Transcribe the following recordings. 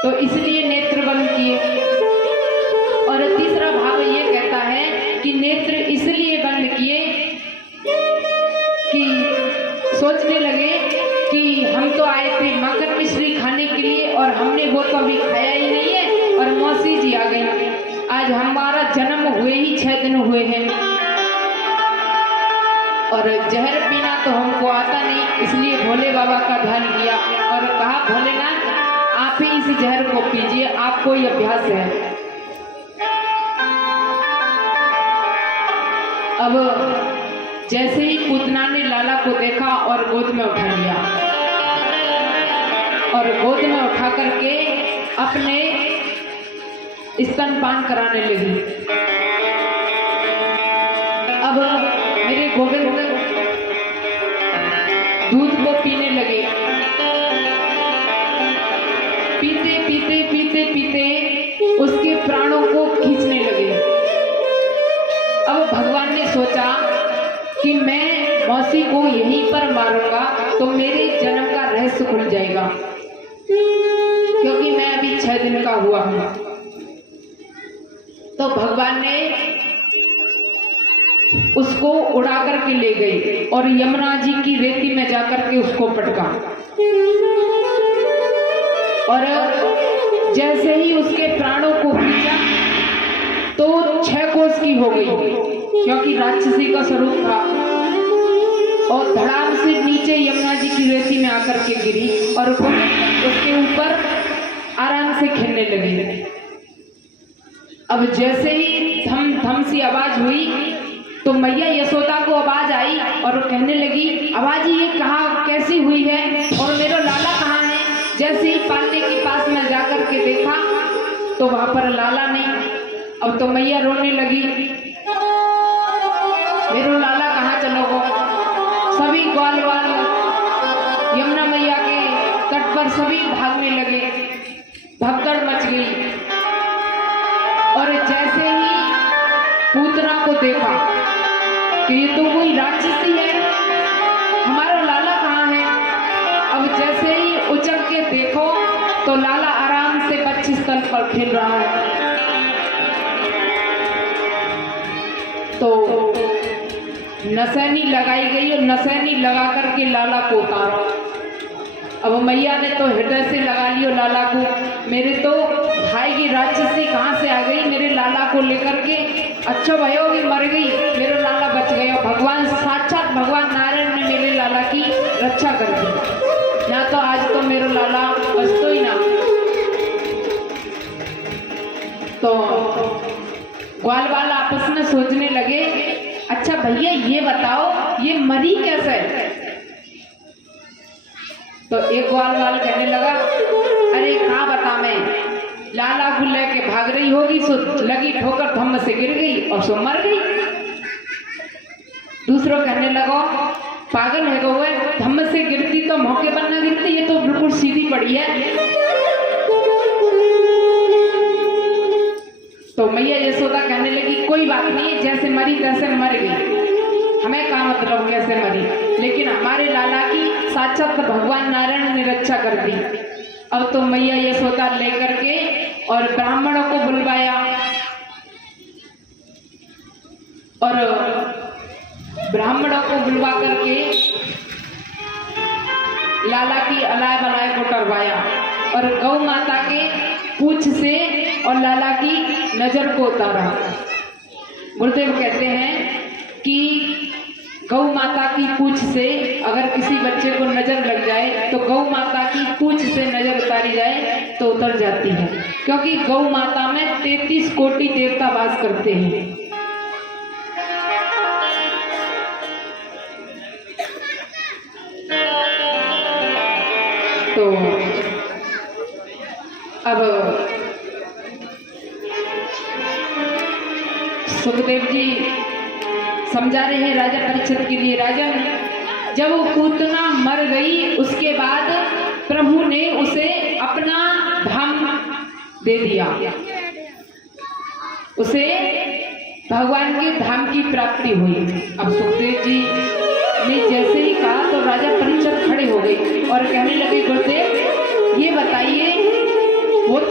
तो इसलिए नेत्र बंद किए। और तीसरा भाव ये कहता है कि नेत्र इसलिए बंद किए कि सोचने लगे कि हम तो आए थे मकर मिश्री खाने के लिए और हमने वो तो अभी खाया ही नहीं है, और मौसी जी आ गई। आज हमारा जन्म हुए ही 6 दिन हुए हैं और जहर पीना तो हमको आता नहीं, इसलिए भोले बाबा का ध्यान किया और कहा भोलेनाथ आप ही इस जहर को पीजिए, आपको ये अभ्यास है। अब जैसे ही पूतना ने लाला को देखा और गोद में उठा लिया और गोद में उठा करके अपने स्तनपान कराने लगी। अब मेरे गोविंद दूध को पीने लगे। पीते पीते पीते पीते उसके प्राणों को खींचने लगे। अब भगवान ने सोचा कि मैं मौसी को यहीं पर मारूंगा तो मेरे जन्म का रहस्य खुल जाएगा, क्योंकि मैं अभी 6 दिन का हुआ हूं। तो भगवान ने उसको उड़ा करके ले गई और यमुना जी की रेती में जाकर के उसको पटका। और जैसे ही उसके प्राणों को खींचा तो 6 कोस की हो गई, क्योंकि राक्षसी का स्वरूप था, और धड़ाम से नीचे यमुना जी की रेती में आकर के गिरी और उसके ऊपर आराम से खेलने लगी। अब जैसे ही धम धम सी आवाज हुई तो मैया यशोदा को आवाज आई और वो कहने लगी आवाज ये कहाँ कैसी हुई है और मेरा लाला कहाँ है। जैसे ही पालने के पास में जाकर के देखा तो वहां पर लाला नहीं। अब तो मैया रोने लगी, मेरा लाला कहाँ चलो गो। सभी ग्वाल वाल यमुना मैया के तट पर सभी भागने लगे, भगदड़ मच गई। और जैसे ही पूतना को देखा कि ये तो कोई राक्षसी है, हमारा लाला कहाँ है। अब जैसे ही उचक के देखो तो लाला आराम से बच्ची स्थल पर खेल रहा है। तो नसैनी लगाई गई और नसैनी लगा करके लाला को उतारा। अब मैया ने तो हृदय से लगा लियो लाला को, मेरे तो भाई की राक्षसी कहाँ से आ गई मेरे लाला को लेकर के। अच्छा भयो भी मर गई, मेरा लाला बच गया। भगवान साक्षात भगवान नारायण ने मेरे लाला की रक्षा कर दी, ना तो आज तो मेरा लाला बचतो ही ना। तो ग्वाल वाला आपस में सोचने लगे अच्छा भैया ये बताओ ये मरी कैसे। तो एक ग्वाल वाल कहने लगा अरे कहाँ बता मैं, लाला को लेके भाग रही होगी सो लगी ठोकर धम्म से गिर गई और सो मर गई। दूसरों कहने लगो पागल है वो, धम्म से गिरती तो मौके पर न गिरती, ये तो बिल्कुल सीधी पड़ी है। तो मैया यशोदा कहने लगी कोई बात नहीं, जैसे मरी तैसे मर गई, हमें क्या मतलब कैसे मरी, लेकिन हमारे लाला की साक्षात भगवान नारायण ने रक्षा कर दी। अब तो मैया यशोदा लेकर के और ब्राह्मणों को बुलवाया और ब्राह्मणों को बुलवा करके लाला की अलाय बलाय को करवाया और गौ माता के पूंछ से और लाला की नजर को उतारा। गुरुदेव कहते हैं कि गौ माता की पूंछ से अगर किसी बच्चे को नजर लग जाए तो गौ माता की पूंछ से नजर उतारी जाए तो उतर जाती है, क्योंकि गौ माता में 33 कोटि देवता वास करते हैं। तो अब सुखदेव जी समझा रहे हैं राजा परीक्षित के लिए। राजन जब वो पूतना मर गई उसके बाद प्रभु ने उसे अपना धाम दे दिया, उसे भगवान के धाम की प्राप्ति हुई। अब सुखदेव जी ने जैसे ही कहा तो राजा परीक्षित खड़े हो गए और कहने लगे गुरुदेव ये बताइए वो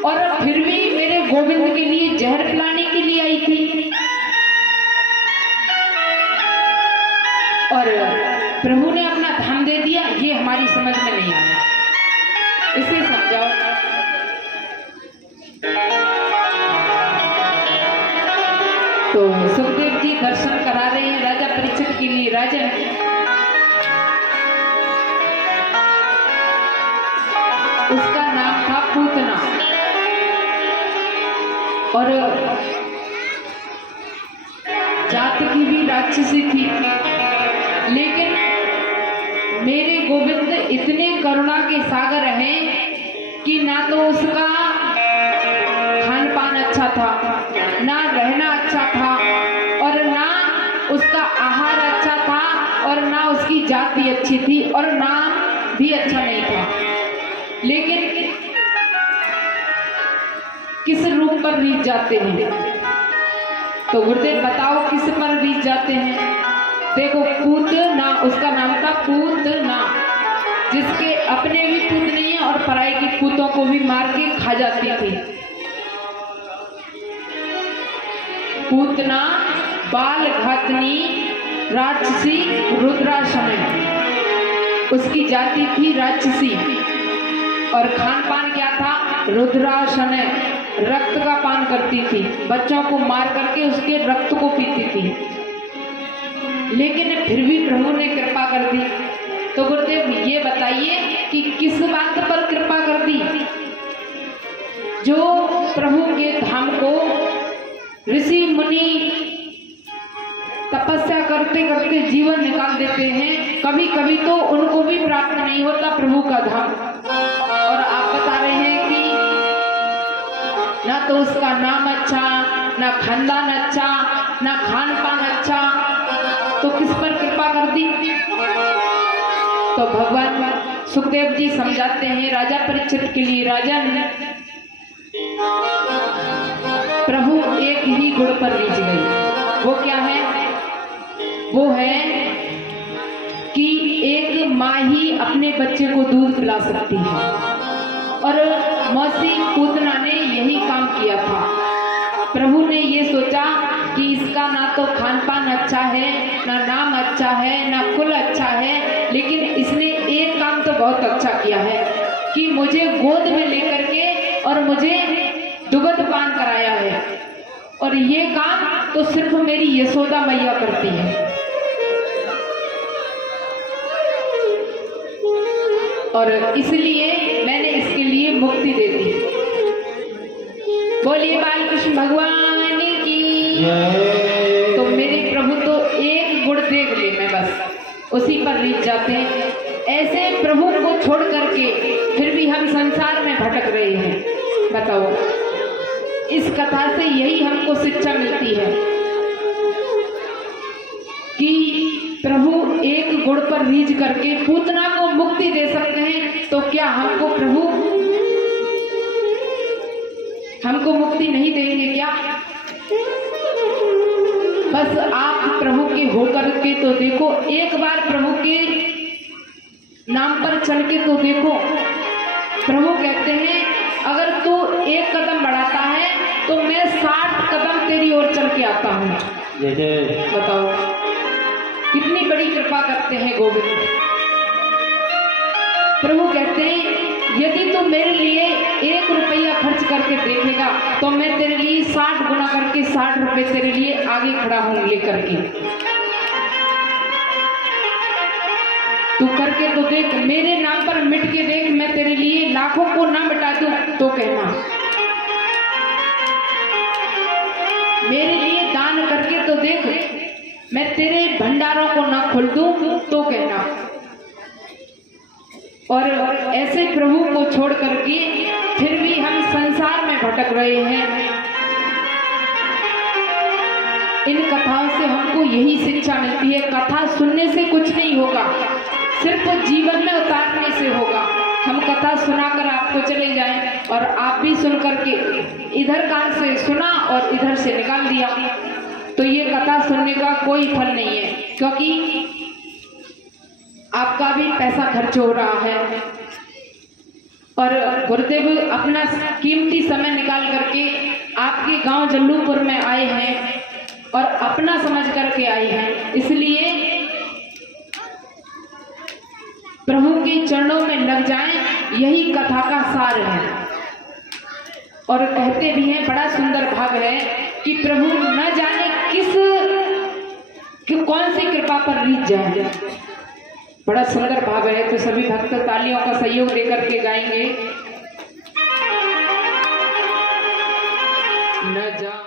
और फिर भी मेरे गोविंद के लिए जहर पिलाने के लिए आई थी। और प्रभु ने अपना धाम दे दिया, ये हमारी समझ में नहीं आया, इसे समझाओ। तो सुखदेव जी दर्शन करा रहे हैं राजा परीक्षित के लिए। राजा उसका नाम था पूतना और जाति की भी राक्षसी थी, लेकिन मेरे गोविंद इतने करुणा के सागर हैं कि ना तो उसका खान पान अच्छा था, ना रहना अच्छा था, और ना उसका आहार अच्छा था, और ना उसकी जाति अच्छी थी, और नाम भी अच्छा नहीं था। लेकिन किस रूप पर रीझ जाते हैं? तो गुरुदेव बताओ किस पर रीझ जाते हैं? देखो, पूतना, उसका नाम था पूतना, जिसके अपने भी पूत नहीं है और पराई की पूतों को भी मार के खा जाती थी। पूतना बाल घातनी राक्षसी रुद्रासन, उसकी जाति थी राक्षसी, और खान पान क्या था? रुद्रासन, रक्त का पान करती थी, बच्चों को मार करके उसके रक्त को पीती थी। लेकिन फिर भी प्रभु ने कृपा कर दी। तो गुरुदेव ये बताइए कि किस बात पर कृपा कर दी? जो प्रभु के धाम को ऋषि मुनि तपस्या करते करते जीवन निकाल देते हैं, कभी कभी तो उनको भी प्राप्त नहीं होता प्रभु का धाम। और आप बता रहे हैं कि ना तो उसका नाम अच्छा, ना खानदान अच्छा, ना खान पान अच्छा, तो किस पर कृपा कर दी? तो भगवान सुखदेव जी समझाते हैं राजा परीक्षित के लिए। राजा ने प्रभु एक ही गुण पर रीझ गई। वो क्या है? वो है कि एक माँ ही अपने बच्चे को दूध पिला सकती है, और मौसी पूतना ने यही काम किया था। प्रभु ने ये सोचा कि इसका ना तो खान पान अच्छा है, ना नाम अच्छा है, ना कुल अच्छा है, लेकिन इसने एक काम तो बहुत अच्छा किया है कि मुझे गोद में लेकर के और मुझे दुग्ध पान कराया है, और ये काम तो सिर्फ मेरी यशोदा मैया करती है। और इसलिए मैंने इसके लिए मुक्ति दे दी। बोलिए बाल कृष्ण भगवान की। तो मेरे प्रभु तो एक गुण देख ले, मैं बस उसी पर रीझ जाते हैं। ऐसे प्रभु को छोड़ करके फिर भी हम संसार में भटक रहे हैं। बताओ, इस कथा से यही हमको शिक्षा मिलती है कि प्रभु एक गुण पर रीझ करके पूतना को मुक्ति दे सकते हैं, तो क्या हमको प्रभु हमको मुक्ति नहीं देंगे क्या? बस आप प्रभु के होकर के तो देखो, एक बार प्रभु के नाम पर चल के तो देखो। प्रभु कहते हैं अगर तू एक कदम बढ़ाता है तो मैं 60 कदम तेरी ओर चल के आता हूँ। बताओ कितनी बड़ी कृपा करते हैं गोविंद। प्रभु कहते हैं यदि तू मेरे लिए 1 रुपया खर्च करके देखेगा तो मैं तेरे लिए 60 गुना करके 60 रुपए तेरे लिए आगे खड़ा हूँ लेकर के। तू करके तो देख, मेरे नाम पर मिट के देख, मैं तेरे लिए लाखों को ना मिटा दूं तो कहना, मेरे लिए दान करके तो देख, मैं तेरे भंडारों को ना खोल दूं तो कहना। और ऐसे प्रभु को छोड़ करके फिर भी हम संसार में भटक रहे हैं। इन कथाओं से हमको यही शिक्षा मिलती है, कथा सुनने से कुछ नहीं होगा, सिर्फ जीवन में उतारने से होगा। हम कथा सुनाकर आपको चले जाएं और आप भी सुन करके इधर कान से सुना और इधर से निकाल दिया, तो ये कथा सुनने का कोई फल नहीं है, क्योंकि आपका भी पैसा खर्च हो रहा है। और गुरुदेव अपना कीमती समय निकाल करके आपके गांव जल्लूपुर में आए हैं और अपना समझ करके आए हैं, इसलिए प्रभु के चरणों में लग जाएं, यही कथा का सार है। और कहते भी हैं, बड़ा सुंदर भाव है कि प्रभु न जाने कौन सी कृपा पर रीझ जाए, बड़ा सुंदर भाव है। तो सभी भक्त तालियों का सहयोग देकर के गाएंगे। न जा